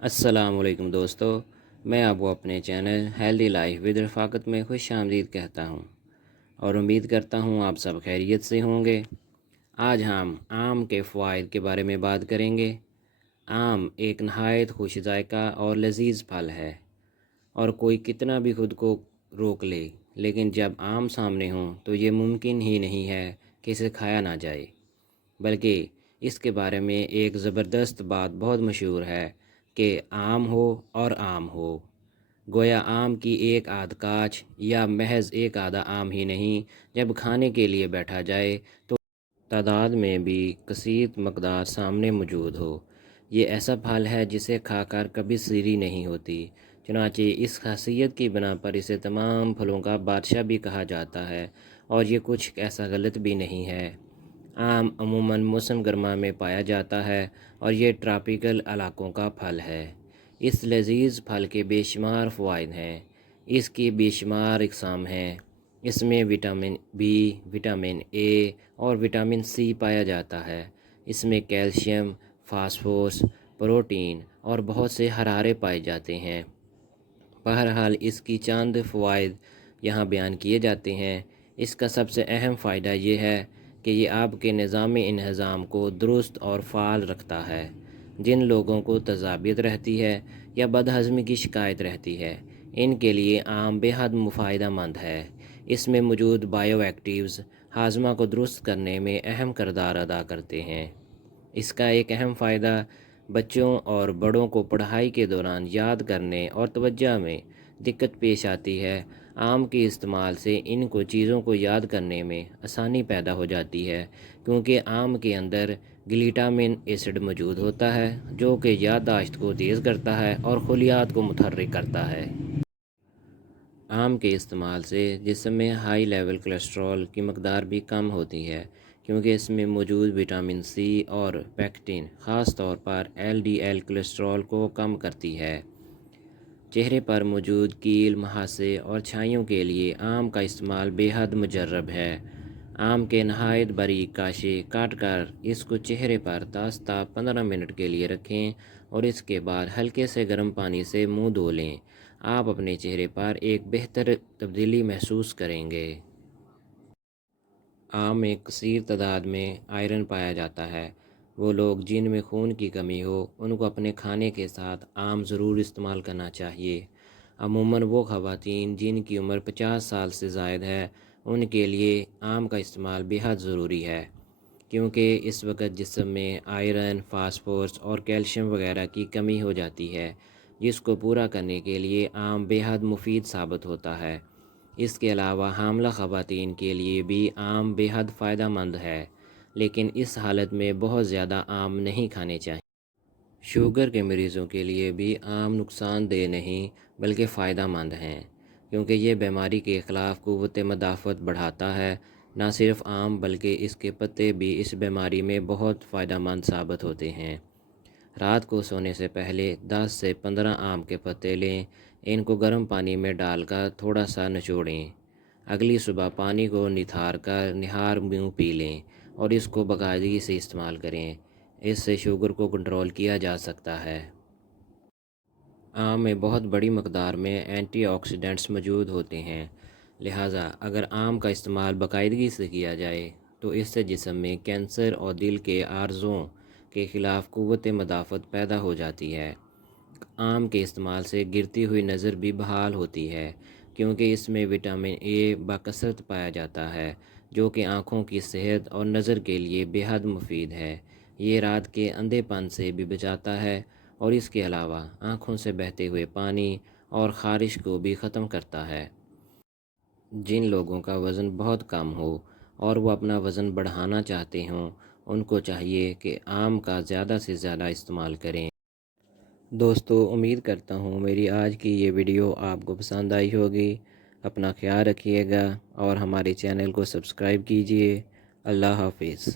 السلام علیکم دوستو، میں آپ کو اپنے چینل ہیلدی لائف ود رفاقت میں خوش آمدید کہتا ہوں اور امید کرتا ہوں آپ سب خیریت سے ہوں گے۔ آج ہم آم کے فوائد کے بارے میں بات کریں گے۔ آم ایک نہایت خوش ذائقہ اور لذیذ پھل ہے، اور کوئی کتنا بھی خود کو روک لے، لیکن جب آم سامنے ہوں تو یہ ممکن ہی نہیں ہے کہ اسے کھایا نہ جائے۔ بلکہ اس کے بارے میں ایک زبردست بات بہت مشہور ہے کہ آم ہو اور آم ہو، گویا آم کی ایک آدھ کاچ یا محض ایک آدھا آم ہی نہیں، جب کھانے کے لیے بیٹھا جائے تو تعداد میں بھی کثیر مقدار سامنے موجود ہو۔ یہ ایسا پھل ہے جسے کھا کر کبھی سیری نہیں ہوتی، چنانچہ اس خاصیت کی بنا پر اسے تمام پھلوں کا بادشاہ بھی کہا جاتا ہے، اور یہ کچھ ایسا غلط بھی نہیں ہے۔ آم عموماً موسم گرما میں پایا جاتا ہے اور یہ ٹراپیکل علاقوں کا پھل ہے۔ اس لذیذ پھل کے بے شمار فوائد ہیں۔ اس کی بے شمار اقسام ہیں۔ اس میں وٹامن بی، وٹامن اے اور وٹامن سی پایا جاتا ہے۔ اس میں کیلشیم، فاسفورس، پروٹین اور بہت سے حرارے پائے جاتے ہیں۔ بہرحال اس کی چند فوائد یہاں بیان کیے جاتے ہیں۔ اس کا سب سے اہم فائدہ یہ ہے کہ یہ آپ کے نظام انہضام کو درست اور فعال رکھتا ہے۔ جن لوگوں کو تذابیت رہتی ہے یا بدہضمی کی شکایت رہتی ہے، ان کے لیے آم بے حد مفائدہ مند ہے۔ اس میں موجود بائیو ایکٹیوز ہاضمہ کو درست کرنے میں اہم کردار ادا کرتے ہیں۔ اس کا ایک اہم فائدہ بچوں اور بڑوں کو پڑھائی کے دوران یاد کرنے اور توجہ میں دقت پیش آتی ہے۔ آم کے استعمال سے ان کو چیزوں کو یاد کرنے میں آسانی پیدا ہو جاتی ہے، کیونکہ آم کے اندر گلیٹامن ایسڈ موجود ہوتا ہے جو کہ یادداشت کو تیز کرتا ہے اور خلیات کو متحرک کرتا ہے۔ آم کے استعمال سے جسم میں ہائی لیول کولیسٹرول کی مقدار بھی کم ہوتی ہے، کیونکہ اس میں موجود وٹامن سی اور پیکٹین خاص طور پر ایل ڈی ایل کولیسٹرول کو کم کرتی ہے۔ چہرے پر موجود کیل، مہاسے اور چھائیوں کے لیے آم کا استعمال بے حد مجرب ہے۔ آم کے نہایت باریک کاشے کاٹ کر اس کو چہرے پر تا 15 منٹ کے لیے رکھیں اور اس کے بعد ہلکے سے گرم پانی سے منہ دھو لیں۔ آپ اپنے چہرے پر ایک بہتر تبدیلی محسوس کریں گے۔ آم میں کثیر تعداد میں آئرن پایا جاتا ہے۔ وہ لوگ جن میں خون کی کمی ہو، ان کو اپنے کھانے کے ساتھ آم ضرور استعمال کرنا چاہیے۔ عموماً وہ خواتین جن کی عمر 50 سال سے زائد ہے، ان کے لیے آم کا استعمال بے حد ضروری ہے، کیونکہ اس وقت جسم میں آئرن، فاسفورس اور کیلشیم وغیرہ کی کمی ہو جاتی ہے، جس کو پورا کرنے کے لیے آم بے حد مفید ثابت ہوتا ہے۔ اس کے علاوہ حاملہ خواتین کے لیے بھی آم بے حد فائدہ مند ہے، لیکن اس حالت میں بہت زیادہ آم نہیں کھانے چاہیے۔ شوگر کے مریضوں کے لیے بھی آم نقصان دہ نہیں بلکہ فائدہ مند ہیں، کیونکہ یہ بیماری کے خلاف قوت مدافعت بڑھاتا ہے۔ نہ صرف آم بلکہ اس کے پتے بھی اس بیماری میں بہت فائدہ مند ثابت ہوتے ہیں۔ رات کو سونے سے پہلے 10 سے 15 آم کے پتے لیں، ان کو گرم پانی میں ڈال کر تھوڑا سا نچوڑیں۔ اگلی صبح پانی کو نتھار کر نہار منہ پی لیں اور اس کو باقاعدگی سے استعمال کریں۔ اس سے شوگر کو کنٹرول کیا جا سکتا ہے۔ آم میں بہت بڑی مقدار میں اینٹی آکسیڈنٹس موجود ہوتے ہیں، لہٰذا اگر آم کا استعمال باقاعدگی سے کیا جائے تو اس سے جسم میں کینسر اور دل کے عارضوں کے خلاف قوت مدافعت پیدا ہو جاتی ہے۔ آم کے استعمال سے گرتی ہوئی نظر بھی بحال ہوتی ہے، کیونکہ اس میں وٹامن اے بکثرت پایا جاتا ہے، جو کہ آنکھوں کی صحت اور نظر کے لیے بے حد مفید ہے۔ یہ رات کے اندھے پن سے بھی بچاتا ہے اور اس کے علاوہ آنکھوں سے بہتے ہوئے پانی اور خارش کو بھی ختم کرتا ہے۔ جن لوگوں کا وزن بہت کم ہو اور وہ اپنا وزن بڑھانا چاہتے ہوں، ان کو چاہیے کہ آم کا زیادہ سے زیادہ استعمال کریں۔ دوستو، امید کرتا ہوں میری آج کی یہ ویڈیو آپ کو پسند آئی ہوگی۔ اپنا خیال رکھیے گا اور ہمارے چینل کو سبسکرائب کیجیے۔ اللہ حافظ۔